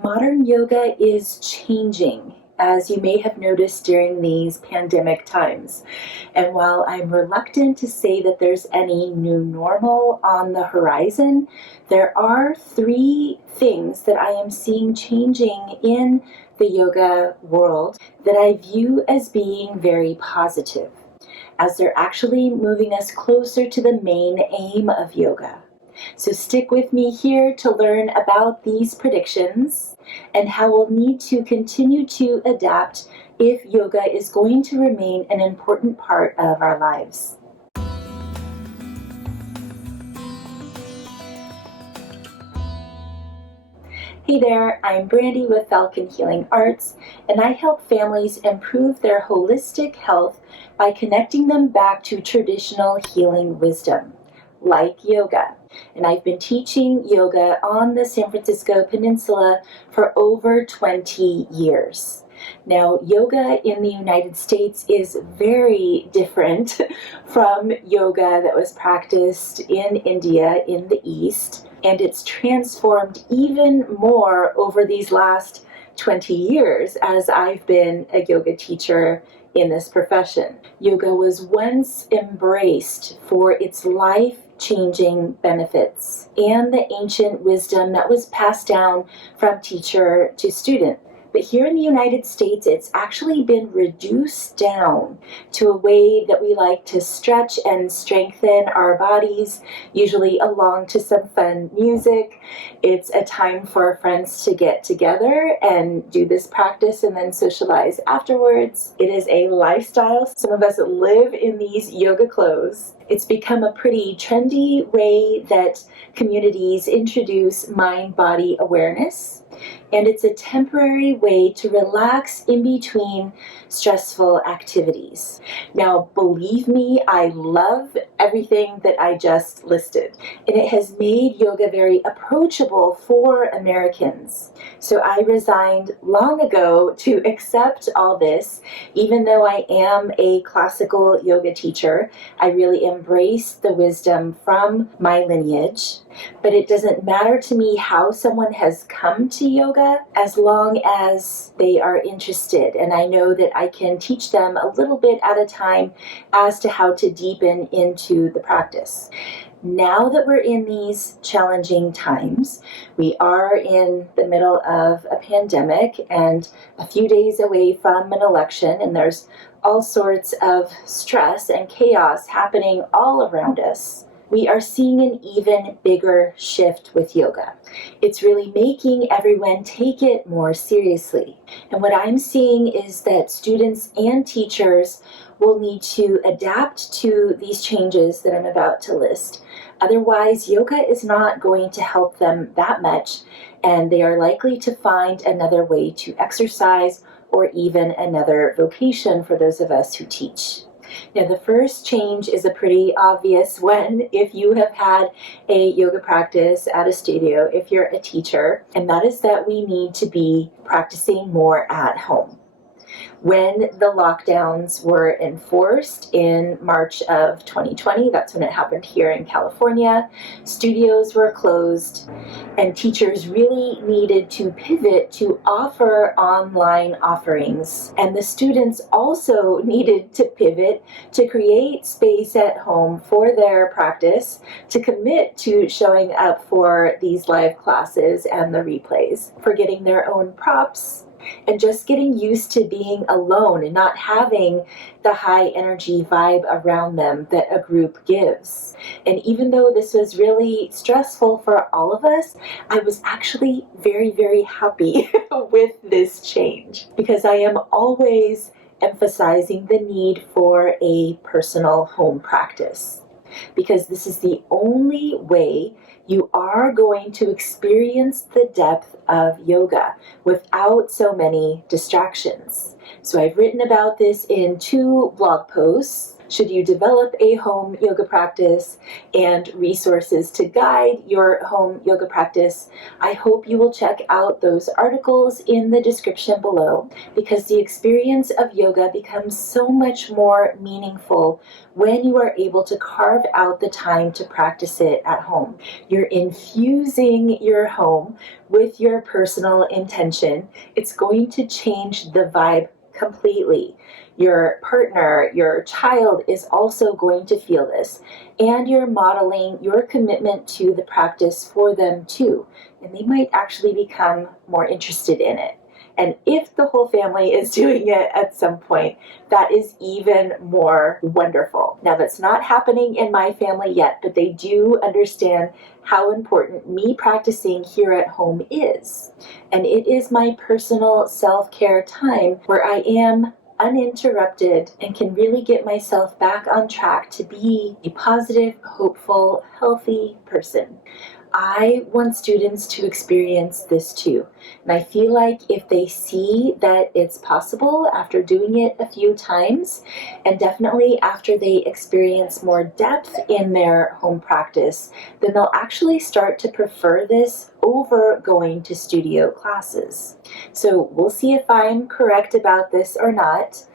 Modern yoga is changing, as you may have noticed during these pandemic times. And while I'm reluctant to say that there's any new normal on the horizon, there are three things that I am seeing changing in the yoga world that I view as being very positive, as they're actually moving us closer to the main aim of yoga. So stick with me here to learn about these predictions and how we'll need to continue to adapt if yoga is going to remain an important part of our lives. Hey there, I'm Brandy with Falcon Healing Arts, and I help families improve their holistic health by connecting them back to traditional healing wisdom, like yoga. And I've been teaching yoga on the San Francisco Peninsula for over 20 years. Now, yoga in the United States is very different from yoga that was practiced in India in the East, and it's transformed even more over these last 20 years as I've been a yoga teacher in this profession. Yoga was once embraced for its life-changing benefits and the ancient wisdom that was passed down from teacher to student. But here in the United States, it's actually been reduced down to a way that we like to stretch and strengthen our bodies, usually along to some fun music. It's a time for friends to get together and do this practice and then socialize afterwards. It is a lifestyle. Some of us live in these yoga clothes. It's become a pretty trendy way that communities introduce mind-body awareness. And it's a temporary way to relax in between stressful activities. Now, believe me, I love everything that I just listed, and it has made yoga very approachable for Americans. So I resigned long ago to accept all this. Even though I am a classical yoga teacher, I really embrace the wisdom from my lineage. But it doesn't matter to me how someone has come to yoga as long as they are interested. And I know that I can teach them a little bit at a time as to how to deepen into the practice. Now that we're in these challenging times, we are in the middle of a pandemic and a few days away from an election, and there's all sorts of stress and chaos happening all around us. We are seeing an even bigger shift with yoga. It's really making everyone take it more seriously. And what I'm seeing is that students and teachers will need to adapt to these changes that I'm about to list. Otherwise, yoga is not going to help them that much, and they are likely to find another way to exercise or even another vocation for those of us who teach. Now, the first change is a pretty obvious one if you have had a yoga practice at a studio, if you're a teacher, and that is that we need to be practicing more at home. When the lockdowns were enforced in March of 2020, that's when it happened here in California, studios were closed, and teachers really needed to pivot to offer online offerings. And the students also needed to pivot to create space at home for their practice, to commit to showing up for these live classes and the replays, for getting their own props, and just getting used to being alone and not having the high energy vibe around them that a group gives. And even though this was really stressful for all of us, I was actually very, very happy with this change, because I am always emphasizing the need for a personal home practice, because this is the only way you are going to experience the depth of yoga without so many distractions. So I've written about this in 2 blog posts Should you develop a home yoga practice and resources to guide your home yoga practice, I hope you will check out those articles in the description below, because the experience of yoga becomes so much more meaningful when you are able to carve out the time to practice it at home. You're infusing your home with your personal intention. It's going to change the vibe completely. Your partner, your child is also going to feel this, and you're modeling your commitment to the practice for them too, and they might actually become more interested in it. And if the whole family is doing it at some point, that is even more wonderful. Now, that's not happening in my family yet, but they do understand how important me practicing here at home is. And it is my personal self-care time where I am uninterrupted and can really get myself back on track to be a positive, hopeful, healthy person. I want students to experience this too. And I feel like if they see that it's possible after doing it a few times, and definitely after they experience more depth in their home practice, then they'll actually start to prefer this over going to studio classes. So we'll see if I'm correct about this or not,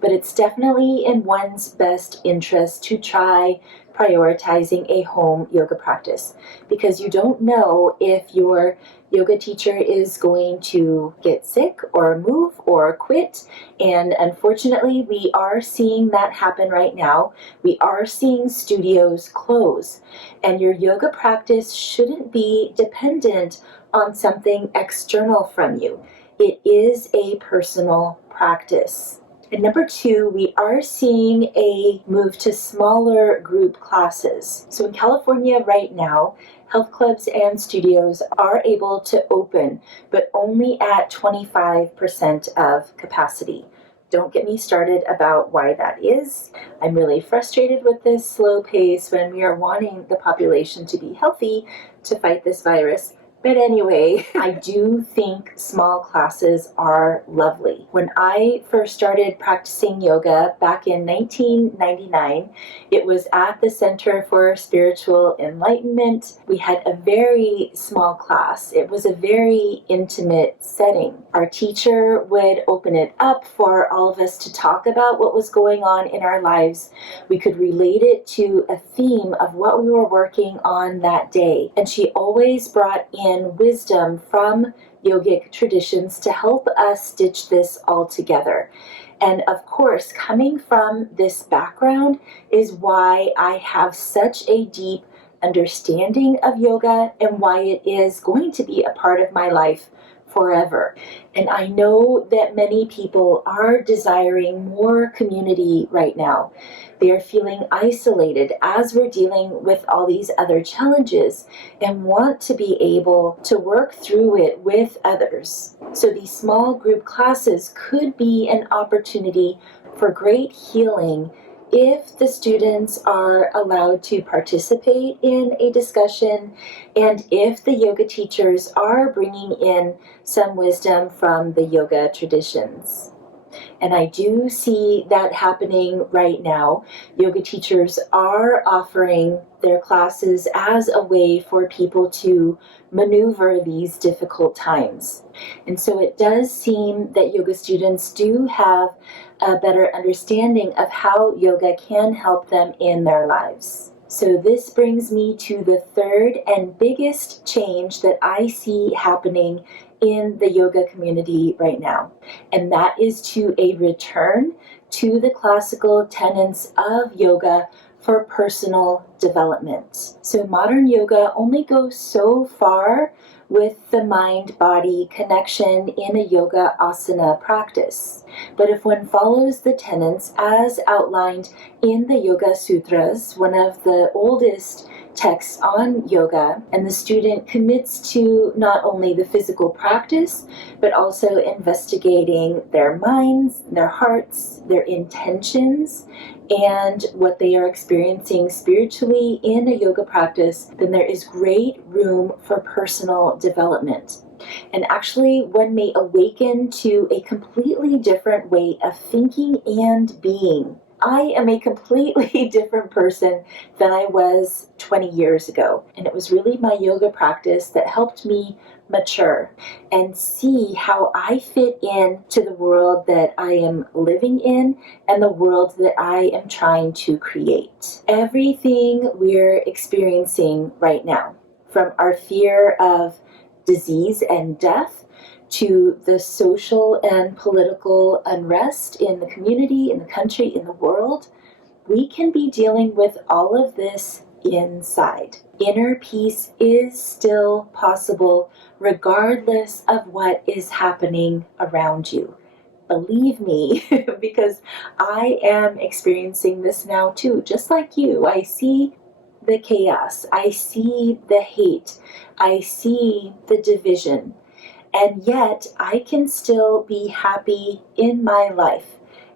but it's definitely in one's best interest to try prioritizing a home yoga practice, because you don't know if your yoga teacher is going to get sick or move or quit. And unfortunately, we are seeing that happen right now. We are seeing studios close, and your yoga practice shouldn't be dependent on something external from you. It is a personal practice. And number two, we are seeing a move to smaller group classes. So in California right now, health clubs and studios are able to open, but only at 25% of capacity. Don't get me started about why that is. I'm really frustrated with this slow pace when we are wanting the population to be healthy to fight this virus. But anyway, I do think small classes are lovely. When I first started practicing yoga back in 1999, it was at the Center for Spiritual Enlightenment. We had a very small class. It was a very intimate setting. Our teacher would open it up for all of us to talk about what was going on in our lives. We could relate it to a theme of what we were working on that day. And she always brought in wisdom from yogic traditions to help us stitch this all together. And of course, coming from this background is why I have such a deep understanding of yoga and why it is going to be a part of my life forever. And I know that many people are desiring more community right now. They are feeling isolated as we're dealing with all these other challenges and want to be able to work through it with others. So these small group classes could be an opportunity for great healing if the students are allowed to participate in a discussion, and if the yoga teachers are bringing in some wisdom from the yoga traditions. And I do see that happening right now. Yoga teachers are offering their classes as a way for people to maneuver these difficult times. And so it does seem that yoga students do have a better understanding of how yoga can help them in their lives. So this brings me to the third and biggest change that I see happening in the yoga community right now, and that is to a return to the classical tenets of yoga for personal development. So modern yoga only goes so far with the mind-body connection in a yoga asana practice. But if one follows the tenets as outlined in the Yoga Sutras, one of the oldest texts on yoga, and the student commits to not only the physical practice, but also investigating their minds, their hearts, their intentions, and what they are experiencing spiritually in a yoga practice, then there is great room for personal development. And actually, one may awaken to a completely different way of thinking and being. I am a completely different person than I was 20 years ago. And it was really my yoga practice that helped me mature and see how I fit in to the world that I am living in and the world that I am trying to create. Everything we're experiencing right now, from our fear of disease and death to the social and political unrest in the community, in the country, in the world, we can be dealing with all of this inside. Inner peace is still possible regardless of what is happening around you. Believe me, because I am experiencing this now too, just like you. I see the chaos, I see the hate, I see the division. And yet, I can still be happy in my life.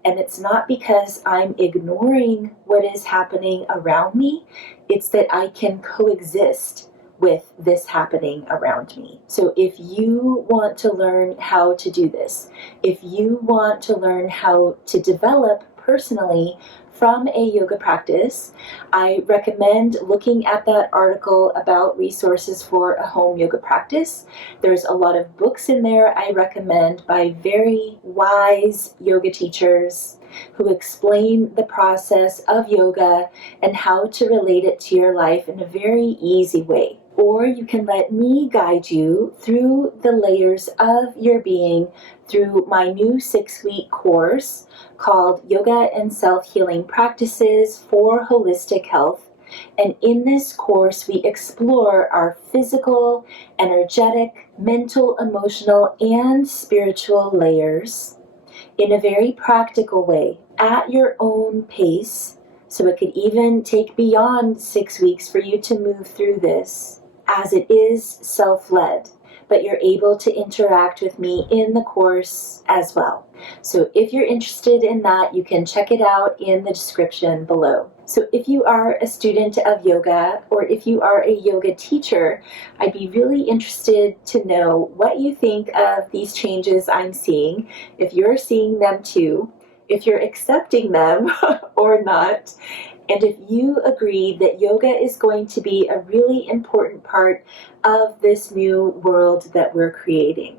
And it's not because I'm ignoring what is happening around me, it's that I can coexist with this happening around me. So if you want to learn how to do this, if you want to learn how to develop personally from a yoga practice, I recommend looking at that article about resources for a home yoga practice. There's a lot of books in there I recommend by very wise yoga teachers who explain the process of yoga and how to relate it to your life in a very easy way. Or you can let me guide you through the layers of your being through my new 6-week course called Yoga and Self-Healing Practices for Holistic Health. And in this course, we explore our physical, energetic, mental, emotional, and spiritual layers in a very practical way, at your own pace. So it could even take beyond 6 weeks for you to move through this, as it is self-led. But you're able to interact with me in the course as well. So if you're interested in that, you can check it out in the description below. So if you are a student of yoga, or if you are a yoga teacher, I'd be really interested to know what you think of these changes I'm seeing, if you're seeing them too, if you're accepting them or not, and if you agree that yoga is going to be a really important part of this new world that we're creating.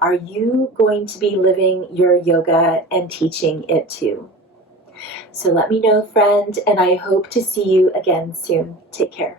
Are you going to be living your yoga and teaching it too? So let me know, friend, and I hope to see you again soon. Take care.